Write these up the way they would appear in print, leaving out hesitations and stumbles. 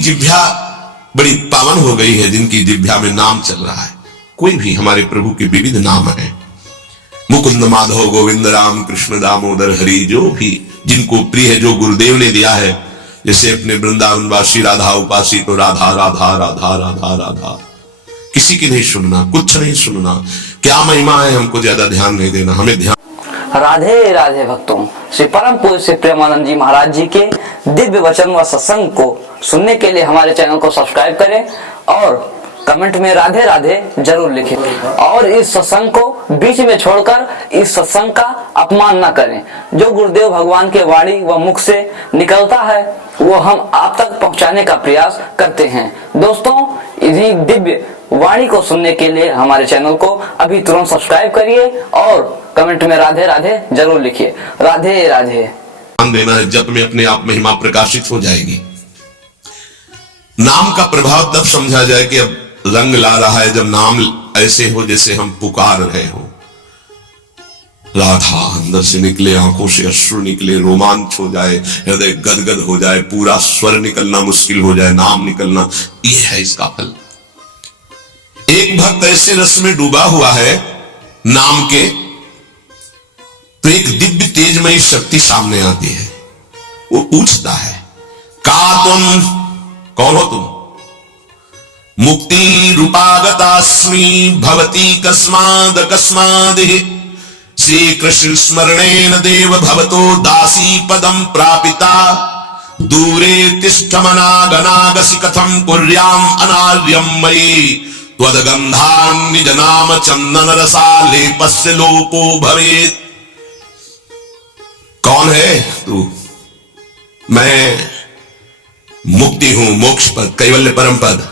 जिह्वा बड़ी पावन हो गई है, जिनकी जिह्वा में नाम चल रहा है। कोई भी हमारे प्रभु के विविध नाम है, मुकुंद माधव गोविंद राम कृष्ण दामोदर हरि, जो भी जिनको प्रिय है, जो गुरुदेव ने दिया है। जैसे अपने वृंदावनवासी राधा उपासी तो राधा राधा राधा राधा राधा, किसी की नहीं सुनना, कुछ नहीं सुनना, क्या महिमा है हमको ज्यादा ध्यान नहीं देना, हमें ध्यान। राधे राधे भक्तों, श्री परम पूज्य श्री प्रेमानंद जी महाराज जी के दिव्य वचन व सत्संग को सुनने के लिए हमारे चैनल को सब्सक्राइब करें और कमेंट में राधे राधे जरूर लिखें। और इस सत्संग को बीच में छोड़कर इस सत्संग का अपमान न करें। जो गुरुदेव भगवान के वाणी व मुख से निकलता है वो हम आप तक पहुंचाने का प्रयास करते हैं। दोस्तों, इन्हीं दिव्य वाणी को सुनने के लिए हमारे चैनल को अभी तुरंत सब्सक्राइब करिए और कमेंट में राधे राधे जरूर लिखिए। राधे राधे। ध्यान देना है, जप में अपने आप महिमा प्रकाशित हो जाएगी। नाम का प्रभाव तब समझा जाए कि अब रंग ला रहा है, जब नाम ऐसे हो जैसे हम पुकार रहे हो। राधा अंदर से निकले, आंखों से अश्रु निकले, रोमांच हो जाए, हृदय गदगद हो जाए, पूरा स्वर निकलना मुश्किल हो जाए, नाम निकलना, ये है इसका फल। एक भक्त ऐसे रस में डूबा हुआ है नाम के, तो एक दिव्य तेजमयी शक्ति सामने आती है। वो पूछता है, का तुम कौन हो तुम? मुक्ति रूपागतास्मि भवती कस्माद कस्मादिहि, श्री कृष्ण स्मरणेन देव भवतो दासी पदम प्रापिता, दूरे तिष्ठमनागनागसि कथम कुर्याम अनार्यम मयि, त्वदगंधान् निज नाम चंदन रसा लेपस्य लोपो भवेत्। कौन है तू? मैं मुक्ति हूं, मोक्ष पद, कैवल्य परम पद,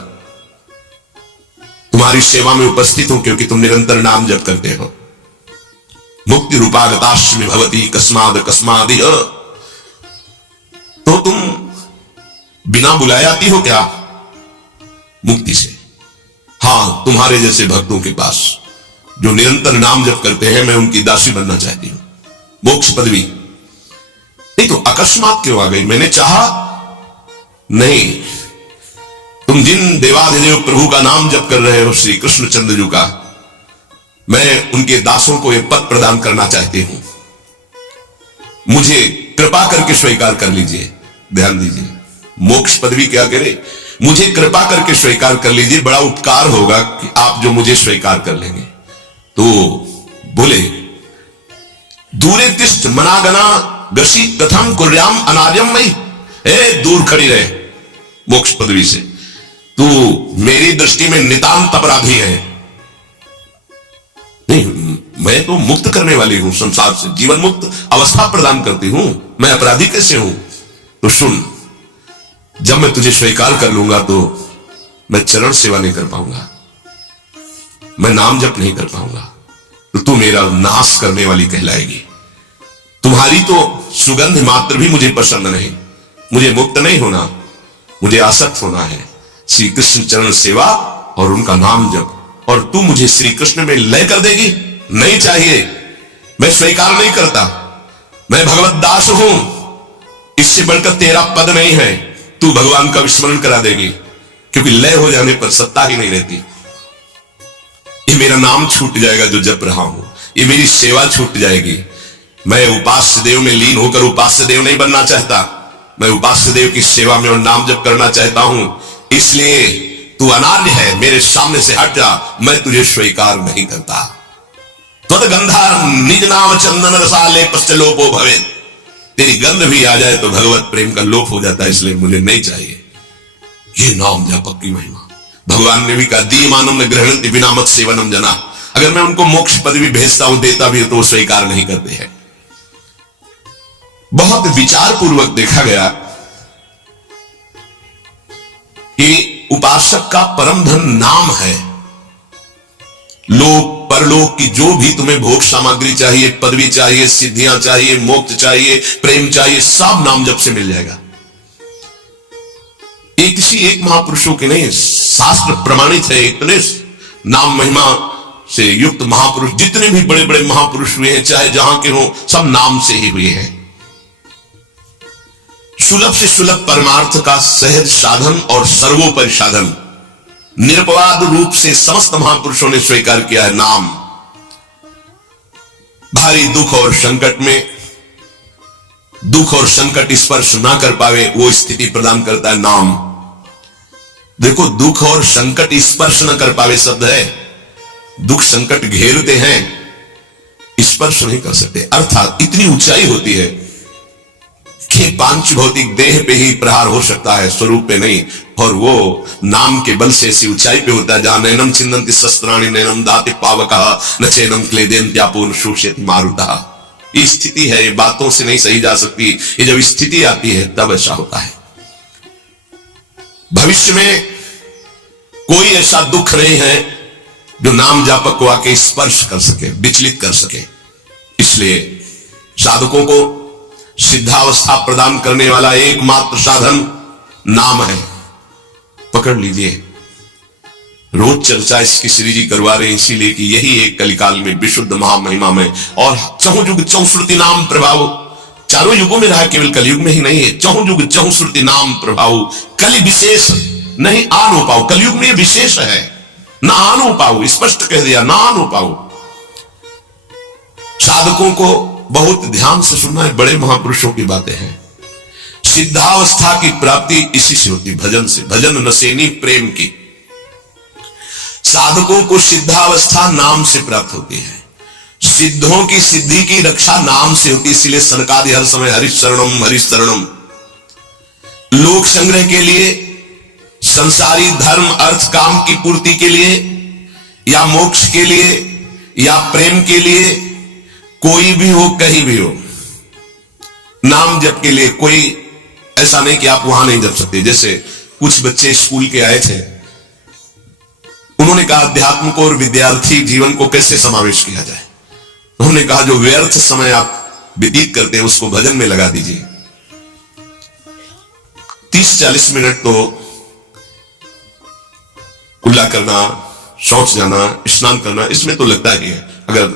तुम्हारी सेवा में उपस्थित हूं क्योंकि तुम निरंतर नाम जप करते हो। मुक्ति रूपागतास्मि भवती कस्माद कस्मादिह, तो तुम बिना बुलाए आती हो क्या मुक्ति से? हां, तुम्हारे जैसे भक्तों के पास जो निरंतर नाम जप करते हैं, मैं उनकी दासी बनना चाहती हूं, मोक्ष पदवी। नहीं तो अकस्मात क्यों आ गई? मैंने चाहा नहीं। तुम जिन देवाधिदेव प्रभु का नाम जप कर रहे हो, श्री कृष्णचंद्र जी का, मैं उनके दासों को यह पद प्रदान करना चाहती हूं, मुझे कृपा करके स्वीकार कर लीजिए। ध्यान दीजिए, मोक्ष पदवी क्या करे? मुझे कृपा करके स्वीकार कर लीजिए, बड़ा उपकार होगा कि आप जो मुझे स्वीकार कर लेंगे। तो बोले, दूरे तिष्ठ मनागना गसी कथम कुर्याम अनार्यम मयि, दूर खड़ी रहे मोक्ष पदवी से, तू मेरी दृष्टि में नितांत अपराधी है। नहीं, मैं तो मुक्त करने वाली हूं, संसार से जीवन मुक्त अवस्था प्रदान करती हूं, मैं अपराधी कैसे हूं? तो सुन, जब मैं तुझे स्वीकार कर लूंगा तो मैं चरण सेवा नहीं कर पाऊंगा, मैं नाम जप नहीं कर पाऊंगा, तो तू मेरा नाश करने वाली कहलाएगी। तुम्हारी तो सुगंध मात्र भी मुझे पसंद नहीं, मुझे मुक्त नहीं होना, मुझे आसक्त होना है श्री कृष्ण चरण सेवा और उनका नाम जप। और तू मुझे श्री कृष्ण में लय कर देगी? नहीं चाहिए, मैं स्वीकार नहीं करता, मैं भगवत दास हूं, इससे बढ़कर तेरा पद नहीं है। तू भगवान का विस्मरण करा देगी, क्योंकि लय हो जाने पर सत्ता ही नहीं रहती। ये मेरा नाम छूट जाएगा जो जप रहा हूं, ये मेरी सेवा छूट जाएगी। मैं उपास्य देव में लीन होकर उपास्य देव नहीं बनना चाहता, मैं उपास्य देव की सेवा में और नाम जप करना चाहता हूं। इसलिए तू अनार्य है, मेरे सामने से हट जा, मैं तुझे स्वीकार नहीं करता। त्वदगंधा निज नाम चंदन रसा लेपस्य लोपो भवेत्, तेरी गंध भी आ जाए तो भगवत प्रेम का लोप हो जाता है, इसलिए मुझे नहीं चाहिए। ये नाम जापक की महिमा। भगवान ने भी कहा, दीयमानम न ग्रहणन्ति बिना मत सेवनम जना। अगर मैं उनको मोक्ष पदवी भेजता हूं, देता भी तो वो स्वीकार नहीं करते हैं। बहुत विचार पूर्वक देखा गया कि उपासक का परम धन नाम है। लोक परलोक की जो भी तुम्हें भोग सामग्री चाहिए, पदवी चाहिए, सिद्धियां चाहिए, मोक्ष चाहिए, प्रेम चाहिए, सब नाम जप से मिल जाएगा। एक किसी एक महापुरुषों के नहीं, शास्त्र प्रमाणित है। इतने नाम महिमा से युक्त महापुरुष, जितने भी बड़े बड़े महापुरुष हुए हैं, चाहे जहां के हो, सब नाम से ही हुए हैं। सुलभ से सुलभ परमार्थ का सहज साधन और सर्वोपरि साधन निरपवाद रूप से समस्त महापुरुषों ने स्वीकार किया है नाम। भारी दुख और संकट में दुख और संकट स्पर्श ना कर पावे वो स्थिति प्रदान करता है नाम। देखो, दुख और संकट स्पर्श न कर पावे शब्द है, दुख संकट घेरते हैं, स्पर्श नहीं कर सकते। अर्थात इतनी ऊंचाई होती है कि पांच भौतिक देह पे ही प्रहार हो सकता है, स्वरूप पे नहीं। और वो नाम के बल से ऐसी ऊंचाई पे होता है जहां नैनम छिन्दन्ति शस्त्राणि नैनम दाति पावकः न चैनम क्लेदेन्त्यापो न शोष्यति मारुतः। ये स्थिति है, ये बातों से नहीं सही जा सकती। ये जब स्थिति आती है तब ऐसा होता है। भविष्य में कोई ऐसा दुख नहीं है जो नाम जापक को आके स्पर्श कर सके, विचलित कर सके। इसलिए साधकों को सिद्धावस्था प्रदान करने वाला एकमात्र साधन नाम है। पकड़ लीजिए। रोज चर्चा इसकी श्री जी करवा रहे हैं इसीलिए कि यही एक कलिकाल में विशुद्ध महामहिमा में और चहुयुग चहुश्रुति नाम प्रभाव चारों युगों में रहा, केवल कलयुग में ही नहीं है। चहुयुग चहुश्रुति नाम प्रभाव कलि विशेष नहीं आनो पाओ। कलयुग में विशेष है, ना आनो पाओ, स्पष्ट कह दिया, ना आनो पाओ। साधकों को बहुत ध्यान से सुनना है, बड़े महापुरुषों की बातें हैं। सिद्धावस्था की प्राप्ति इसी से होती, भजन से। भजन नसेनी प्रेम की। साधकों को सिद्धावस्था नाम से प्राप्त होती है। सिद्धों की सिद्धि की रक्षा नाम से होती, इसलिए सनकादि हर समय हरिशरणम हरिशरणम। लोक संग्रह के लिए, संसारी धर्म अर्थ काम की पूर्ति के लिए या मोक्ष के लिए या प्रेम के लिए, कोई भी हो कहीं भी हो, नाम जप के लिए कोई ऐसा नहीं कि आप वहां नहीं जप सकते। जैसे कुछ बच्चे स्कूल के आए थे, उन्होंने कहा अध्यात्म को और विद्यार्थी जीवन को कैसे समावेश किया जाए। उन्होंने कहा जो व्यर्थ समय आप व्यतीत करते हैं उसको भजन में लगा दीजिए। 30-40 मिनट तो कुल्ला करना, शौच जाना, स्नान करना, इसमें तो लगता ही है। अगर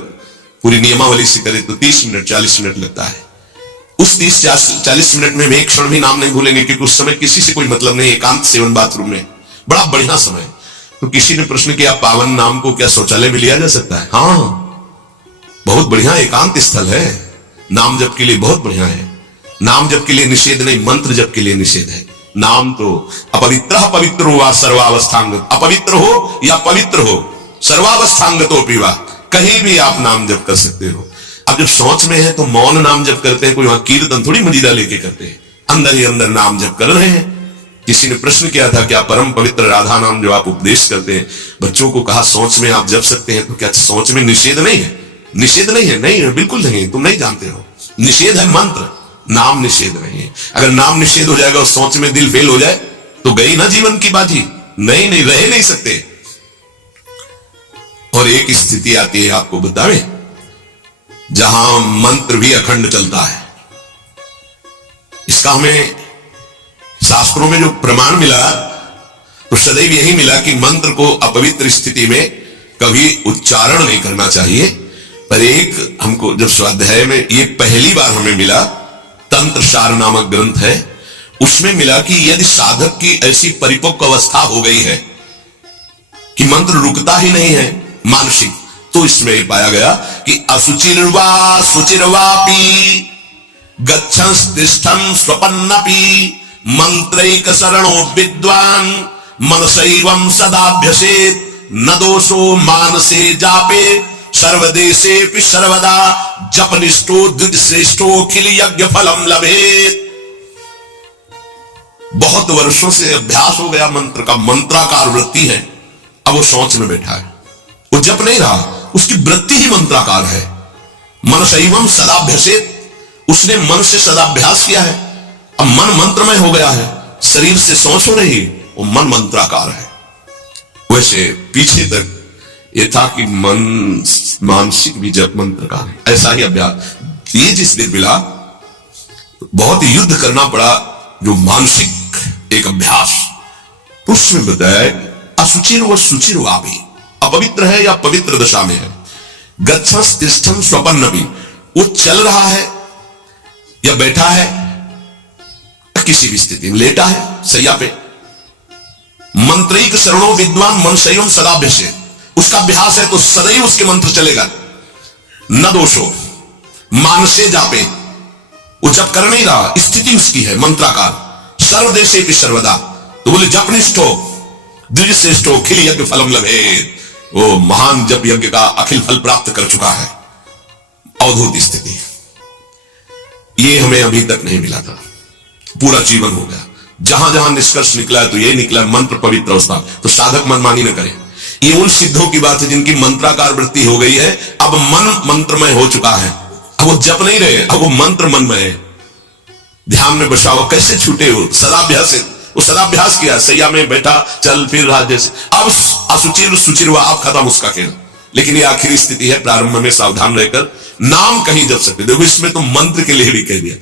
पूरी नियमावली से करें तो 30 मिनट 40 मिनट लगता है। उस 30-40 मिनट में एक क्षण भी नाम नहीं भूलेंगे, क्योंकि उस समय किसी से कोई मतलब नहीं। एकांत सेवन बाथरूम में बड़ा बढ़िया समय। तो किसी ने प्रश्न किया पावन नाम को क्या शौचालय में लिया जा सकता है? हाँ, बहुत बढ़िया एकांत स्थल है, नाम जप के लिए बहुत बढ़िया है। नाम जप के लिए निषेध नहीं, मंत्र जप के लिए निषेध है। नाम तो अपवित्र पवित्र हुआ सर्वावस्थांगत, अपवित्र हो या पवित्र हो, सर्वावस्थांगतो पीवा, कहीं भी आप नाम जप कर सकते हो। अब जब सोच में है तो मौन नाम जप करते हैं, कोई वहां कीर्तन थोड़ी मजीदा लेके करते हैं, अंदर ही अंदर नाम जप कर रहे हैं। किसी ने प्रश्न किया था क्या परम पवित्र राधा नाम जो आप उपदेश करते हैं, बच्चों को कहा सोच में आप जप सकते हैं, तो क्या सोच में निषेध नहीं है? निषेध नहीं है, नहीं है, बिल्कुल नहीं है, तुम नहीं जानते हो। निषेध है मंत्र, नाम निषेध नहीं है। अगर नाम निषेध हो जाएगा और सोच में दिल फेल हो जाए तो गई ना जीवन की बाजी। नहीं नहीं, रह नहीं सकते। और एक स्थिति आती है, आपको बतावे, जहां मंत्र भी अखंड चलता है। इसका हमें शास्त्रों में जो प्रमाण मिला तो सदैव यही मिला कि मंत्र को अपवित्र स्थिति में कभी उच्चारण नहीं करना चाहिए। पर एक हमको जब स्वाध्याय में ये पहली बार हमें मिला, तंत्र सार नामक ग्रंथ है, उसमें मिला कि यदि साधक की ऐसी परिपक्व अवस्था हो गई है कि मंत्र रुकता ही नहीं है मानसिक, तो इसमें पाया गया कि असुचिर्वा सुचिर्वापि गच्छंस्तिष्ठन् स्वपन्नपि मंत्रैक शरणो विद्वान मनसैवं सदाभ्यसेत् न दोषो मानसे जापे सर्वदेशेपि सर्वदा जपनिष्ठो द्विजश्रेष्ठो अखिल यज्ञ फलम लभेत्। बहुत वर्षों से अभ्यास हो गया मंत्र का, मंत्राकार वृत्ति है, अब वो सोच में बैठा है, वो जप नहीं रहा, उसकी वृत्ति ही मंत्राकार है। मनसैवं सदाभ्यसेत्, उसने मन से सदाभ्यास किया है, अब मन मंत्रमय हो गया है, शरीर से सोच हो रही, वो मन मंत्राकार है। वैसे पीछे तक ये था कि मन मानसिक भी जप मंत्रकार है, ऐसा ही अभ्यास। ये जिस दिन मिला बहुत युद्ध करना पड़ा, जो मानसिक एक अभ्यास, तो उसमें बताया असुचिर व सुचिर वापि, अपवित्र है या पवित्र दशा में है, गच्छंस तिष्ठन् स्वपन्न भी, वो चल रहा है या बैठा है, किसी भी स्थिति में लेटा है सैया पे, मंत्रिक शरणों विद्वान मनसयम सदाभ्यसे, उसका अभ्यास है तो सदैव उसके मंत्र चलेगा। न दोषो मानसे जापे, वो जब कर नहीं रहा, स्थिति उसकी है मंत्राकार। सर्वदेशे भी सर्वदा, तो बोले जपनिष्ठ हो, द्विज श्रेष्ठ हो, अखिल यज्ञ फलम लभेत, वो महान जप यज्ञ का अखिल फल प्राप्त कर चुका है। अवधूत स्थिति, ये हमें अभी तक नहीं मिला था, पूरा जीवन हो गया। जहां जहां निष्कर्ष निकला है तो ये निकला मंत्र पवित्र अवस्था। तो साधक मनमानी न करे। ये उन सिद्धों की बात है जिनकी मंत्राकार वृत्ति हो गई है, अब मन मंत्रमय हो चुका है, अब वो जप नहीं रहे, अब वो मंत्र मनमय है। ध्यान में बसा हुआ, कैसे छूटे हो, सदाभ्यास, वो सदाभ्यास किया, सैया में बैठा चल फिर रहा जैसे, अब असुचिर सुचिर हुआ, अब खत्म उसका खेल। लेकिन ये आखिरी स्थिति है, प्रारंभ में सावधान रहकर नाम कहीं जप सकते। देखो इसमें तो मंत्र के लिए भी कह दिया,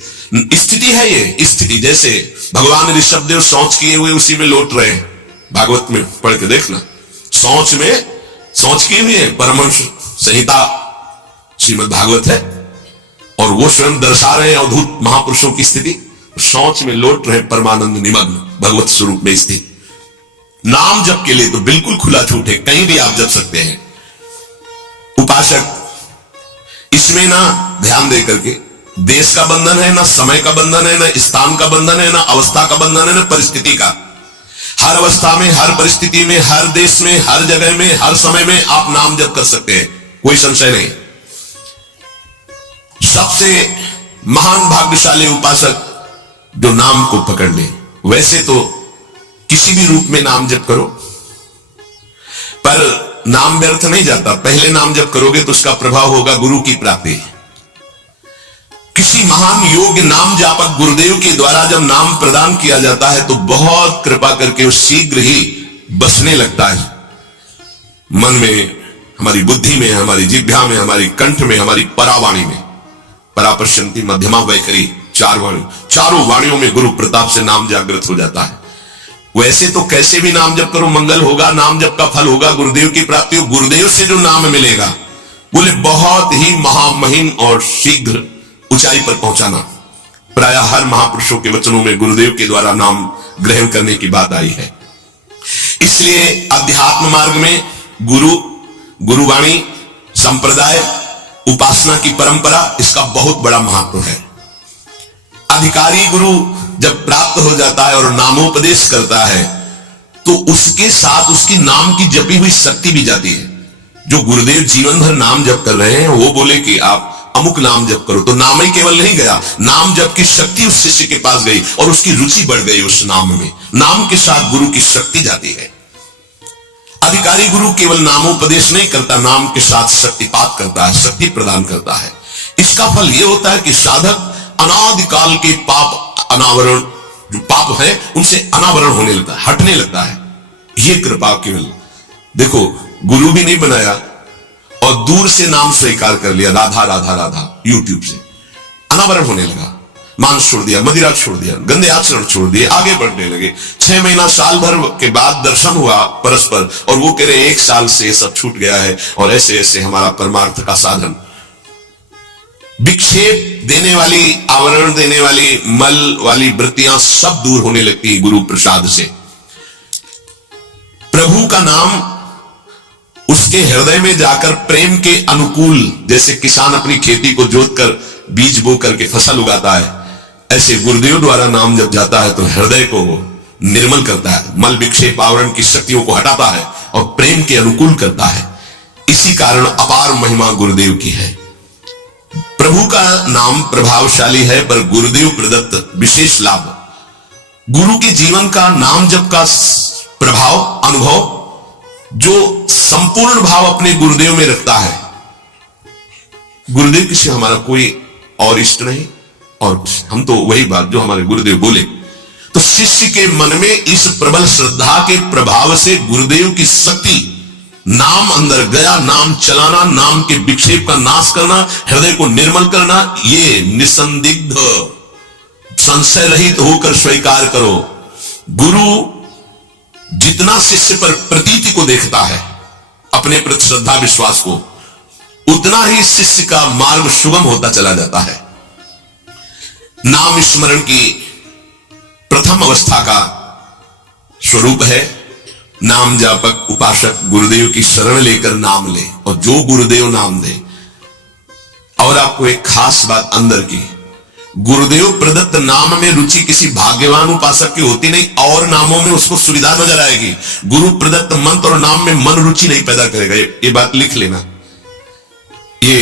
स्थिति है ये स्थिति। जैसे भगवान ऋषभ देव शौच किए हुए उसी में लौट रहे हैं, भागवत में पढ़ के देखना, शौच किए हुए हैं, परमहंस संहिता श्रीमद् भागवत है, और वो स्वयं दर्शा रहे हैं अवधूत महापुरुषों की स्थिति, शौच में लौट रहे परमानंद निमग्न भगवत स्वरूप में स्थित। नाम जप के लिए तो बिल्कुल खुला छूट है, कहीं भी आप जप सकते हैं। उपासक इसमें ना ध्यान दे करके, देश का बंधन है, ना समय का बंधन है, ना स्थान का बंधन है, ना अवस्था का बंधन है, ना परिस्थिति का। हर अवस्था में, हर परिस्थिति में, हर देश में, हर जगह में, हर समय में आप नाम जप कर सकते हैं, कोई संशय नहीं। सबसे महान भाग्यशाली उपासक जो नाम को पकड़ ले। वैसे तो किसी भी रूप में नाम जप करो, पर नाम व्यर्थ नहीं जाता। पहले नाम जप करोगे तो उसका प्रभाव होगा गुरु की प्राप्ति। किसी महान योग्य नाम जापक गुरुदेव के द्वारा जब नाम प्रदान किया जाता है तो बहुत कृपा करके वो शीघ्र ही बसने लगता है मन में, हमारी बुद्धि में, हमारी जिह्वा में, हमारी कंठ में, हमारी परावाणी में। परापश्यंती मध्यमा वैखरी, चारों वाणियों में गुरु प्रताप से नाम जागृत हो जाता है। वैसे तो कैसे भी नाम जप करो मंगल होगा, नाम जप का फल होगा, गुरुदेव की प्राप्ति हो। गुरुदेव से जो नाम मिलेगा बोले बहुत ही महामहिम और शीघ्र ऊंचाई पर पहुंचाना। प्राय हर महापुरुषों के वचनों में गुरुदेव के द्वारा नाम ग्रहण करने की बात आई है। इसलिए अध्यात्म मार्ग में गुरुवाणी, संप्रदाय, उपासना की परंपरा, इसका बहुत बड़ा महत्व है। अधिकारी गुरु जब प्राप्त हो जाता है और नामोपदेश करता है तो उसके साथ उसकी नाम की जपी हुई शक्ति भी जाती है। जो गुरुदेव जीवन भर नाम जप कर रहे हैं वो बोले कि आप अमुक नाम जप करो, तो नाम ही केवल नहीं गया, नाम जप की शक्ति उस शिष्य के पास गई और उसकी रुचि बढ़ गई उस नाम में। नाम के साथ गुरु की शक्ति जाती है। अधिकारी गुरु केवल नामोपदेश नहीं करता, नाम के साथ शक्तिपात करता है, शक्ति प्रदान करता है। इसका फल यह होता है कि साधक अनादिकाल के पाप अनावरण, जो पाप है उनसे अनावरण होने लगता है, हटने लगता है। यह कृपा केवल देखो, गुरु भी नहीं बनाया और दूर से नाम स्वीकार कर लिया, राधा राधा राधा, यूट्यूब से अनावरण होने लगा। मांस छोड़ दिया, मदिरा छोड़ दिया, गंदे आचरण छोड़ दिए, आगे बढ़ने लगे। 6 महीना साल भर के बाद दर्शन हुआ परस्पर और वो कह रहे 1 साल से सब छूट गया है और ऐसे ऐसे हमारा परमार्थ का साधन। विक्षेप देने वाली, आवरण देने वाली, मल वाली वृत्तियां सब दूर होने लगती है गुरु प्रसाद से। प्रभु का नाम उसके हृदय में जाकर प्रेम के अनुकूल, जैसे किसान अपनी खेती को जोतकर बीज बो करके फसल उगाता है, ऐसे गुरुदेव द्वारा नाम जब जाता है तो हृदय को निर्मल करता है, मल विक्षेप आवरण की शक्तियों को हटाता है और प्रेम के अनुकूल करता है। इसी कारण अपार महिमा गुरुदेव की है। प्रभु का नाम प्रभावशाली है, पर गुरुदेव प्रदत्त विशेष लाभ। गुरु के जीवन का नाम जप का प्रभाव, अनुभव, जो संपूर्ण भाव अपने गुरुदेव में रखता है। गुरुदेव किसी हमारा कोई और इष्ट नहीं, और हम तो वही बात जो हमारे गुरुदेव बोले। तो शिष्य के मन में इस प्रबल श्रद्धा के प्रभाव से गुरुदेव की शक्ति, नाम अंदर गया, नाम चलाना, नाम के विक्षेप का नाश करना, हृदय को निर्मल करना, ये निसंदिग्ध संशय रहित होकर स्वीकार करो। गुरु जितना शिष्य पर प्रतीति को देखता है, अपने प्रति श्रद्धा विश्वास को, उतना ही शिष्य का मार्ग सुगम होता चला जाता है। नाम स्मरण की प्रथम अवस्था का स्वरूप है नाम जापक उपासक गुरुदेव की शरण लेकर नाम ले, और जो गुरुदेव नाम दे। और आपको एक खास बात अंदर की, गुरुदेव प्रदत्त नाम में रुचि किसी भाग्यवान उपासक की होती नहीं, और नामों में उसको सुविधा नजर आएगी। गुरु प्रदत्त मंत्र और नाम में मन रुचि नहीं पैदा करेगा। ये बात लिख लेना, ये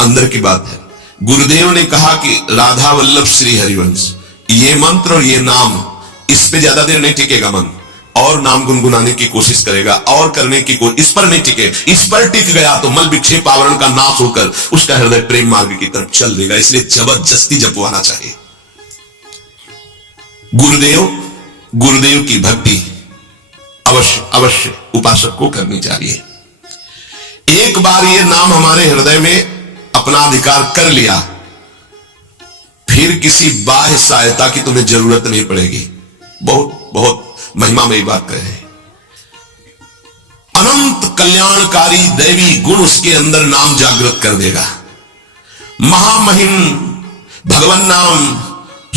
अंदर की बात है। गुरुदेव ने कहा कि राधा वल्लभ श्री हरिवंश, ये मंत्र और ये नाम, इस पे ज्यादा देर नहीं टिकेगा मन, और नाम गुनगुनाने की कोशिश करेगा, और करने की कोशिश, इस पर नहीं टिके। इस पर टिक गया तो मल विक्षेप आवरण का नाश होकर उसका हृदय प्रेम मार्ग की तरफ चल देगा। इसलिए जबरदस्ती जपवाना चाहिए। गुरुदेव की भक्ति अवश्य अवश्य उपासक को करनी चाहिए। एक बार ये नाम हमारे हृदय में अपना अधिकार कर लिया, फिर किसी बाह्य सहायता की तुम्हें जरूरत नहीं पड़ेगी। बहुत बहुत महिमामयी बात कहे। अनंत कल्याणकारी दैवी गुण उसके अंदर नाम जागृत कर देगा। महामहिम भगवान नाम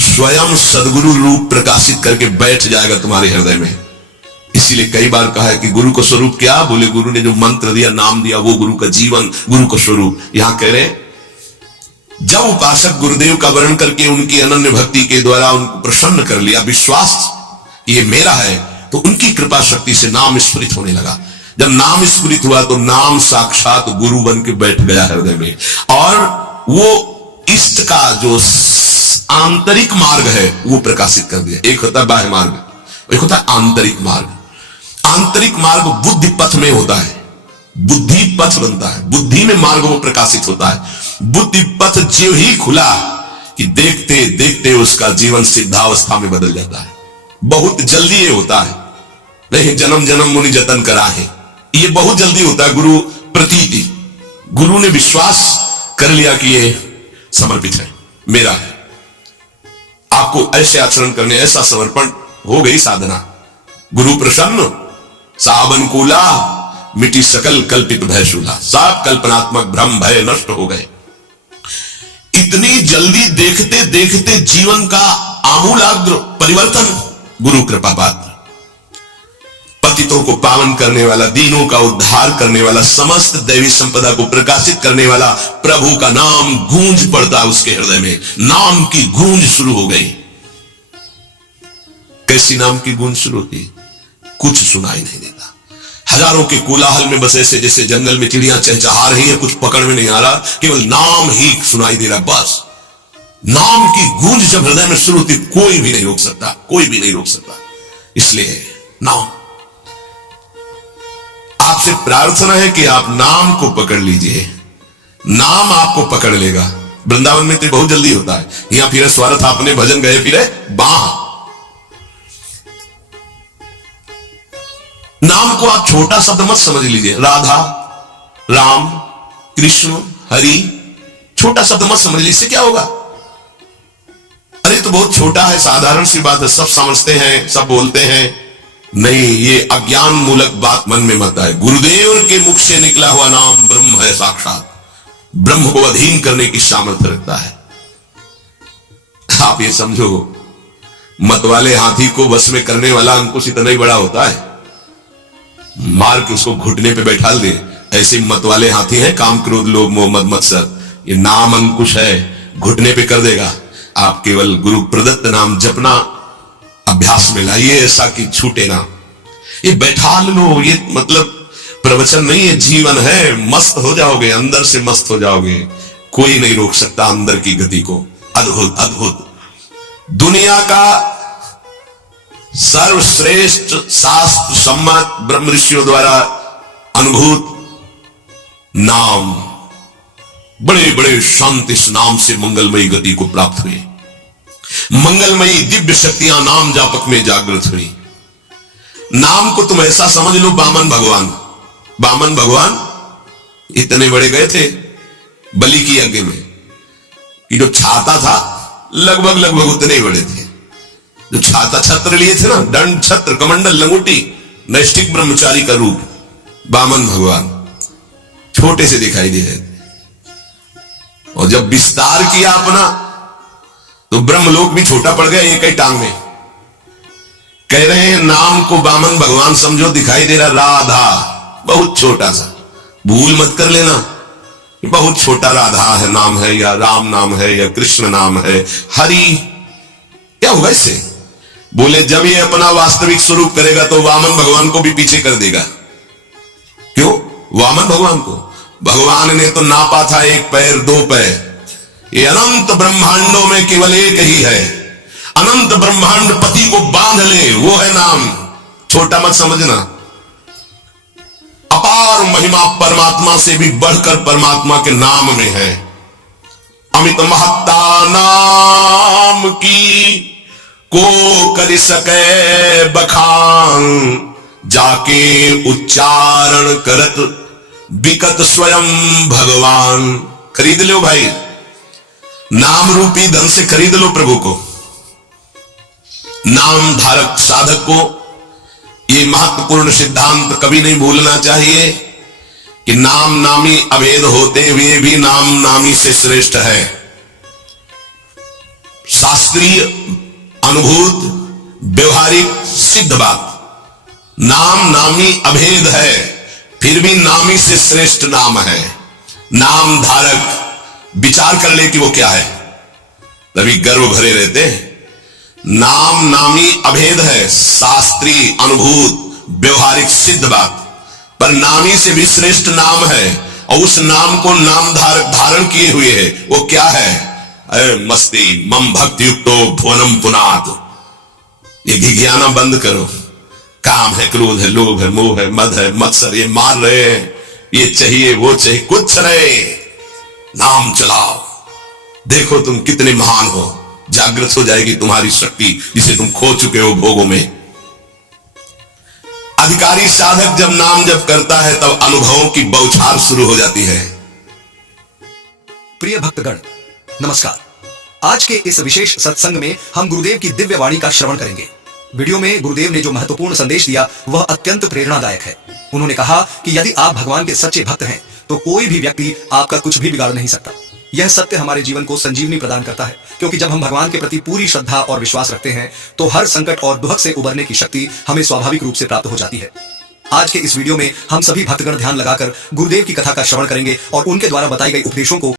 स्वयं सदगुरु रूप प्रकाशित करके बैठ जाएगा तुम्हारे हृदय में। इसीलिए कई बार कहा है कि गुरु का स्वरूप क्या? बोले गुरु ने जो मंत्र दिया, नाम दिया, वो गुरु का जीवन, गुरु का स्वरूप। यहां कह रहे जब उपासक गुरुदेव का वर्ण करके उनकी अनन्य भक्ति के द्वारा उनको प्रसन्न कर लिया, विश्वास ये मेरा है, तो उनकी कृपा शक्ति से नाम स्फुरित होने लगा। जब नाम स्फुरित हुआ तो नाम साक्षात गुरु बन के बैठ गया हृदय में, और वो इष्ट का जो आंतरिक मार्ग है वो प्रकाशित कर दिया। एक होता है बाह्य मार्ग, एक होता है आंतरिक मार्ग। आंतरिक मार्ग बुद्धि पथ में होता है, बुद्धि पथ बनता है, बुद्धि में मार्ग वो प्रकाशित होता है। बुद्धि पथ जो ही खुला कि देखते देखते उसका जीवन सिद्धावस्था में बदल जाता है। बहुत जल्दी ये होता है, नहीं जन्म जन्म मुनि जतन करा है, ये बहुत जल्दी होता है। गुरु प्रतीति, गुरु ने विश्वास कर लिया कि ये समर्पित है, मेरा है। आपको ऐसे आचरण करने, ऐसा समर्पण, हो गई साधना। गुरु प्रसन्न, सावन कूला, मिटी सकल कल्पित भयशूला, सब कल्पनात्मक भ्रम भय नष्ट हो गए। इतनी जल्दी देखते देखते जीवन का आमूलाग्र परिवर्तन गुरु कृपा पात्र, पतितों को पावन करने वाला, दीनों का उद्धार करने वाला, समस्त दैवी संपदा को प्रकाशित करने वाला प्रभु का नाम गूंज पड़ता उसके हृदय में। नाम की गूंज शुरू हो गई। कैसी नाम की गूंज शुरू होती? कुछ सुनाई नहीं देता। हजारों के कोलाहल में बस ऐसे जैसे जंगल में चिड़ियां चहचहा रही है, कुछ पकड़ में नहीं आ रहा, केवल नाम ही सुनाई दे रहा। बस नाम की गूंज जब हृदय में शुरू होती, कोई भी नहीं रोक सकता, कोई भी नहीं रोक सकता। इसलिए नाम, आपसे प्रार्थना है कि आप नाम को पकड़ लीजिए, नाम आपको पकड़ लेगा। वृंदावन में तो बहुत जल्दी होता है, यहां फिर स्वार्थ आपने भजन गए, फिर बाह। नाम को आप छोटा शब्द मत समझ लीजिए। राधा, राम, कृष्ण, हरि, छोटा शब्द मत समझ लीजिए। इससे क्या होगा? अरे तो बहुत छोटा है, साधारण सी बात है, सब समझते हैं, सब बोलते हैं। नहीं, ये अज्ञान मूलक बात मन में मत आए। गुरुदेव के मुख से निकला हुआ नाम ब्रह्म है साक्षात, ब्रह्म को अधीन करने की सामर्थ्य रखता है। आप ये समझो, मत वाले हाथी को वश में करने वाला अंकुश इतना ही बड़ा होता है, मार के उसको घुटने पे बैठा दे। ऐसे मत वाले हाथी हैं काम, क्रोध, लोभ, मोह, मद, मत्सर। ये नाम अंकुश है, घुटने पे कर देगा। आप केवल गुरु प्रदत्त नाम जपना अभ्यास में लाइए, ऐसा कि छूटे ना। ये बैठा लो, ये मतलब प्रवचन नहीं है, जीवन है। मस्त हो जाओगे, अंदर से मस्त हो जाओगे, कोई नहीं रोक सकता अंदर की गति को। अद्भुत अद्भुत, दुनिया का सर्वश्रेष्ठ शास्त्र सम्मत ब्रह्म ऋषियों द्वारा अनुभूत नाम, बड़े बड़े संत इस नाम से मंगलमयी गति को प्राप्त हुए। मंगलमयी दिव्य शक्तियां नाम जापक में जागृत हुई। नाम को तुम ऐसा समझ लो, बामन भगवान, बामन भगवान इतने बड़े गए थे बलि की यज्ञ में कि जो छाता था लगभग लगभग उतने ही बड़े थे। जो छाता छत्र लिए थे ना, दंड, छत्र, कमंडल, लंगोटी, नैष्ठिक ब्रह्मचारी का रूप, बामन भगवान छोटे से दिखाई दे रहे थे। और जब विस्तार किया अपना, तो ब्रह्मलोक भी छोटा पड़ गया एक ही टांग में। कह रहे हैं नाम को वामन भगवान समझो, दिखाई दे रहा राधा, बहुत छोटा सा, भूल मत कर लेना, बहुत छोटा राधा है नाम है, या राम नाम है, या कृष्ण नाम है, हरि, क्या होगा इससे? बोले जब ये अपना वास्तविक स्वरूप करेगा तो वामन भगवान को भी पीछे कर देगा। क्यों? वामन भगवान को भगवान ने तो नापा था 1 पैर 2 पैर, ये अनंत ब्रह्मांडों में केवल एक ही है, अनंत ब्रह्मांड पति को बांध ले, वो है नाम, छोटा मत समझना। अपार महिमा परमात्मा से भी बढ़कर परमात्मा के नाम में है। अमित महत्ता नाम की को कर सके बखान, जाके उच्चारण करत बिकत स्वयं भगवान। खरीद लो भाई, नाम रूपी धन से खरीद लो प्रभु को, नाम धारक साधक को। ये महत्वपूर्ण सिद्धांत कभी नहीं भूलना चाहिए कि नाम नामी अभेद होते हुए भी नाम नामी से श्रेष्ठ है। शास्त्रीय अनुभूत व्यवहारिक सिद्ध बात, नाम नामी अभेद है फिर भी नामी से श्रेष्ठ नाम है। नाम धारक विचार कर ले कि वो क्या है, तभी गर्व भरे रहते। नाम नामी अभेद है, शास्त्रीय अनुभूत व्यवहारिक सिद्ध बात, पर नामी से भी श्रेष्ठ नाम है, और उस नाम को नाम धारक धारण किए हुए है, वो क्या है? अरे मस्ती मम भक्ति युक्तो भुवनम पुनाद। ये घिघियाना बंद करो, काम है, क्रोध है, लोभ है, मोह है, मद है, मत्सर, ये मार रहे हैं, ये चाहिए वो चाहिए, कुछ रहे, नाम चलाओ, देखो तुम कितने महान हो, जागृत हो जाएगी तुम्हारी शक्ति जिसे तुम खो चुके हो भोगों में। अधिकारी साधक जब नाम जप करता है तब अनुभवों की बौछार शुरू हो जाती है। प्रिय भक्तगण नमस्कार। आज के इस विशेष सत्संग में हम गुरुदेव की दिव्य वाणी का श्रवण करेंगे। वीडियो में गुरुदेव ने जो महत्वपूर्ण संदेश दिया वह अत्यंत प्रेरणादायक है। उन्होंने कहा कि यदि आप भगवान के सच्चे भक्त हैं तो कोई भी व्यक्ति आपका कुछ भी बिगाड़ नहीं सकता। यह सत्य हमारे जीवन को संजीवनी प्रदान करता है, क्योंकि जब हम भगवान के प्रति पूरी श्रद्धा और विश्वास रखते हैं तो हर संकट और दुख से उबरने की शक्ति हमें स्वाभाविक रूप से प्राप्त हो जाती है। आज के इस वीडियो में हम सभी भक्तगण ध्यान लगाकर गुरुदेव की कथा का श्रवण करेंगे और उनके द्वारा बताई गई उपदेशों को